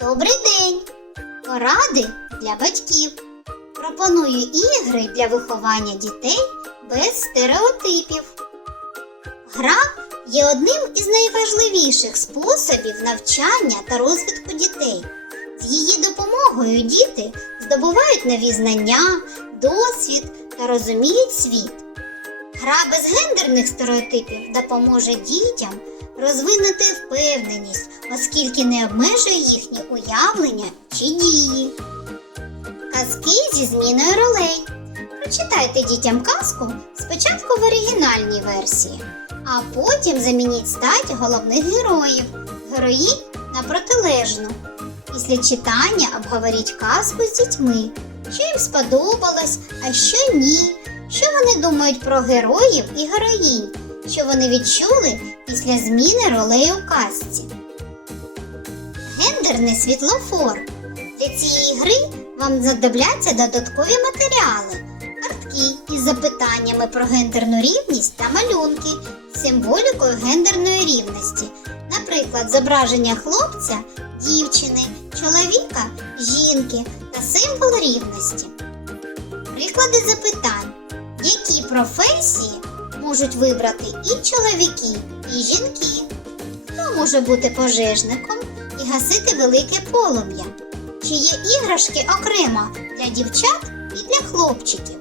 Добрий день! Поради для батьків. Пропоную ігри для виховання дітей без стереотипів. Гра є одним із найважливіших способів навчання та розвитку дітей. З її допомогою діти здобувають нові знання, досвід та розуміють світ. Гра без гендерних стереотипів допоможе дітям розвинути впевненість, оскільки не обмежує їхні уявлення чи дії. Казки зі зміною ролей. Прочитайте дітям казку спочатку в оригінальній версії, а потім замініть стать головних героїв, героїнь на протилежну. Після читання обговоріть казку з дітьми, що їм сподобалось, а що ні, що вони думають про героїв і героїнь, що вони відчули після зміни ролей у казці. Гендерний світлофор. Для цієї гри вам знадобляться додаткові матеріали, картки із запитаннями про гендерну рівність та малюнки з символікою гендерної рівності, наприклад, зображення хлопця, дівчини, чоловіка, жінки та символ рівності. Приклади запитань. Які професії можуть вибрати і чоловіки, і жінки? Хто може бути пожежником і гасити велике полум'я? Чи є іграшки окремо для дівчат і для хлопчиків?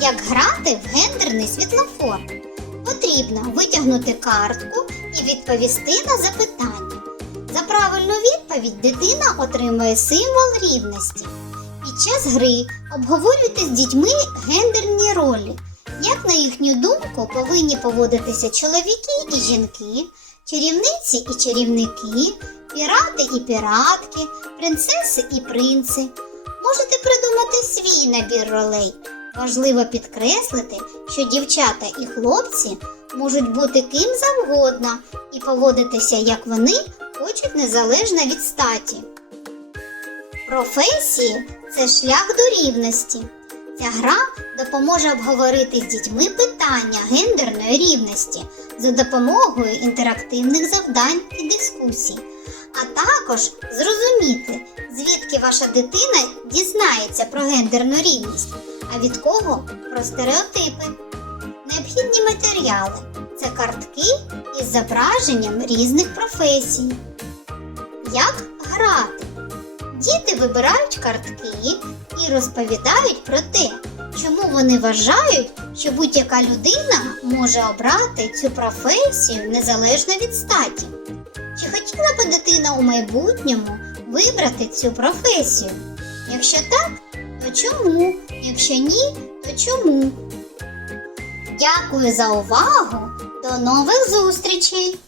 Як грати в гендерний світлофор? Потрібно витягнути картку і відповісти на запитання. За правильну відповідь дитина отримує символ рівності. Під час гри обговорюйте з дітьми гендерні ролі. Як на їхню думку повинні поводитися чоловіки і жінки, чарівниці і чарівники, пірати і піратки, принцеси і принци. Можете придумати свій набір ролей. Важливо підкреслити, що дівчата і хлопці можуть бути ким завгодно і поводитися, як вони хочуть незалежно від статі. Професії це шлях до рівності. Ця гра допоможе обговорити з дітьми питання гендерної рівності за допомогою інтерактивних завдань і дискусій, а також зрозуміти, звідки ваша дитина дізнається про гендерну рівність, а від кого про стереотипи. Необхідні матеріали це картки із зображенням різних професій. Як грати? Діти вибирають картки і розповідають про те, чому вони вважають, що будь-яка людина може обрати цю професію незалежно від статі. Чи хотіла би дитина у майбутньому вибрати цю професію? Якщо так, то чому? Якщо ні, то чому? Дякую за увагу! До нових зустрічей!